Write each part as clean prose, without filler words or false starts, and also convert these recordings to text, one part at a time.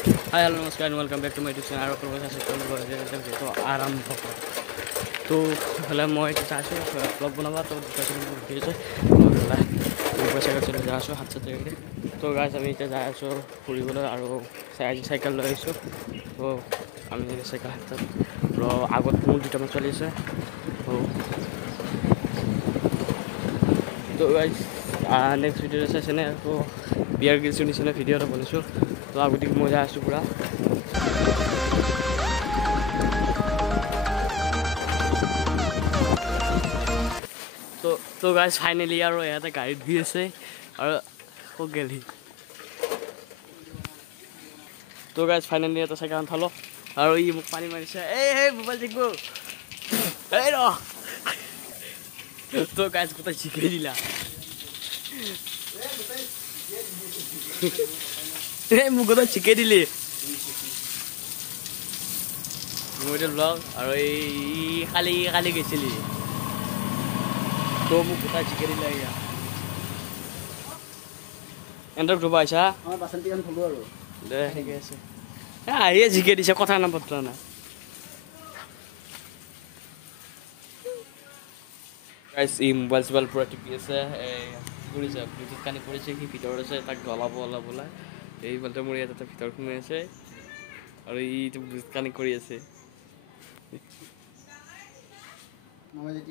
हाय hello नमस्कार and welcome back to my YouTube channel और तो आराम तो हला मैं चाहूँ ब्लॉग बनावा तो पैसा चले जा हाथ साथ तो गाइस आम इतना जा फुरबले और साइकेल लै तो आम साइकेल हाथ आगत मोर दुटामान चलि तो गाइस नेक्स्ट भिडिओ चाइसे तो बियार गिल्सर निचिना भिडिओ এটা বনাইছোঁ तो आगती मजा आसो पूरा तो गाइस फाइनली और यहाँ गाड़ी भी आसे और गली तो गाइस फाइनली ये साइकेल थलो और ये मुख पानी मारिছে मोबाइल देखो तो गाइस गोटे शिकाई दिला मुझे तो शिकाई दिले मोबाइल ब्लॉग और खाली खाली गई तो मुझे गोटे शिकाई दिला एंटर ग्रुप आइसा दे ठीक আছে ये शिकाई दिছে কথা না পত্র না गाइस ई मोबाइल पूरा टिपि আছে কৰিছে ব্লুটুথ কানি কৰিছে কি ভিতৰত আছে তাক গলাব ওলাবলা এই বলতে মোৰ ইয়াতে ভিতৰত সোমাই আছে আৰু ই ব্লুটুথ কানি কৰি আছে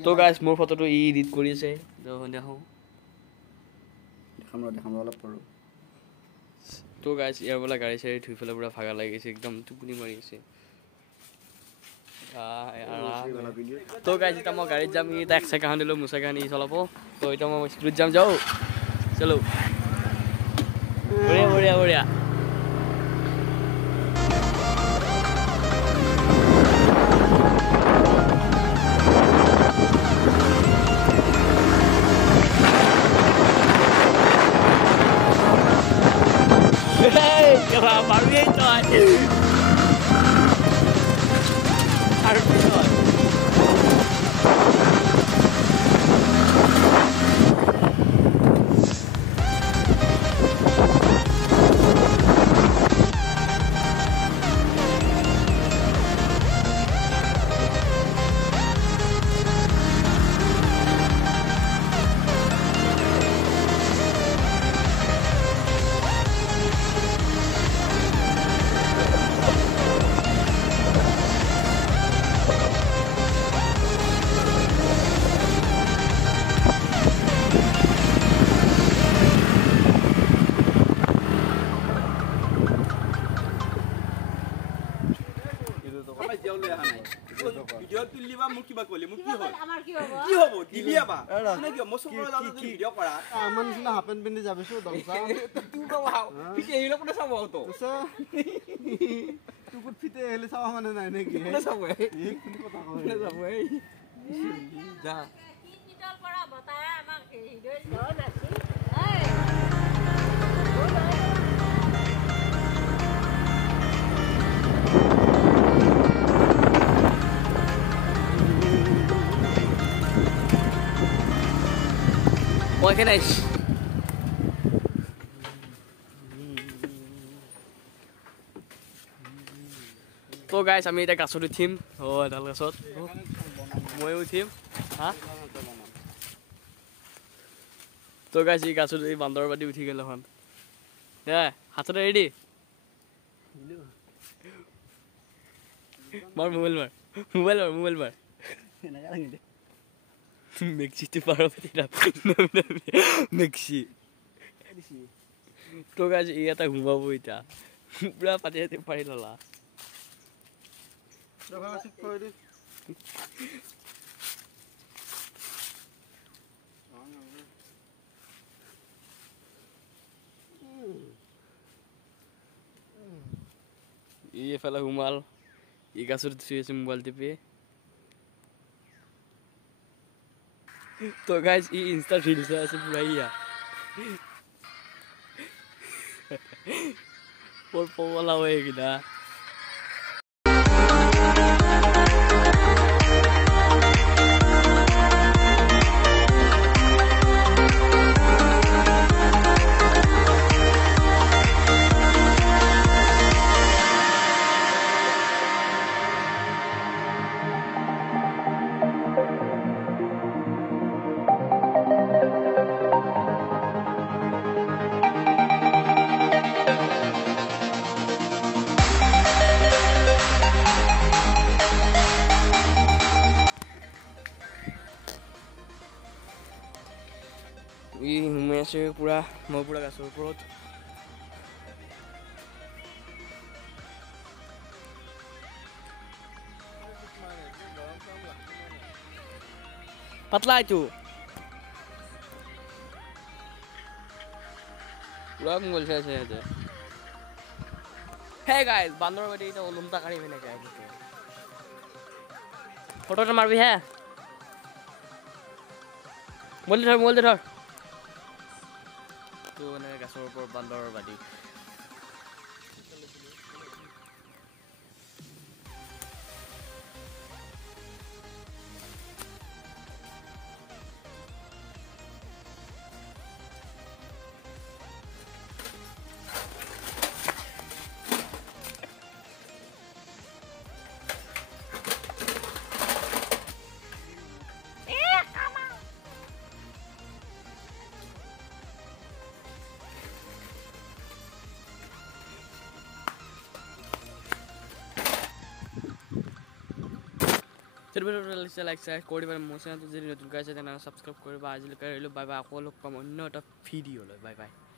তো গাইস মোৰ ফটোটো ই এডিট কৰি আছে দেখো দেখাম অলপ পৰো তো গাইস ইয়াৰ বলা গাড়ী চাৰি ধুই ফেলে পুৰা ভাগা লাগি গৈছে একদম টুপনি মাৰি আছে तो गाइस इतना मैं गाड़ी जाम ये एक साइकिल दिलो मुसा गानी चलाबो तो इतना मैं स्पीड जाम जाओ चलो बढ़िया बढ़िया बढ़िया क्या मारूंगे तो ভিডিও তুলিবা মোক কিবা কলি মোক কি হল আমাৰ কি হ'ব কি হ'ব দিলিয়াবা মানে কি মছকৰ যাওতে ভিডিও কৰা আমাৰ নিচিনা হাপেন পিন্ধি যাবিছো দংসা তুই কও ফিতে হেলে কোনে চাব তো তুই কুত ফিতে হেলে চাব মানে নাই নেকি কোনে চাব এই কথা কয় কোনে চাব এই যা ডিজিটাল কৰা বতায় আমাক ভিডিও ন নাছি Okay, nice. तो गाइस আমি এটা গাছত উঠিম এডাল গাছত মই উঠিম হা তো গাইস এই গাছত এই বান্দৰ বাদি উঠি গেল হন এ হাততে ৰেডি মাৰ মোবাইল মাৰ এনেকা লাগি দে Mexi tu para pedir Mexi तो गाइस ये ता घुमाबो इटा पूरा पाते पारि लला रवा सिक कोइ दे ये फला घुमाल ये गासुर से मोबाइल टिपे तो गाइस ये इंस्टा रील्स है पूरा ही por pola wegi da আছে পুৰা মই পুৰা গাছৰ ওপৰত পাতলা এইটো পুৰা মোবাইল চাই আছে ইয়াতে হে গাইজ বান্দৰৰ বাদে এটা ওলমটা কাঢ়ি পিনে গাই ফটোটা মাৰবি হে মোবাইল ধৰ তো মানে গাছৰ ওপৰত বান্দৰৰ বাদী লাইক শ্বেয়াৰ কৰি দিবা মোৰ চেনেলটো যদি নতুনকৈ আছে তেনেহ'লে ছাবস্ক্ৰাইব কৰিবা আজিলৈকে আহিলোঁ বাই বাই আকৌ লগ পাম অন্য এটা ভিডিঅ'লৈ বাই বাই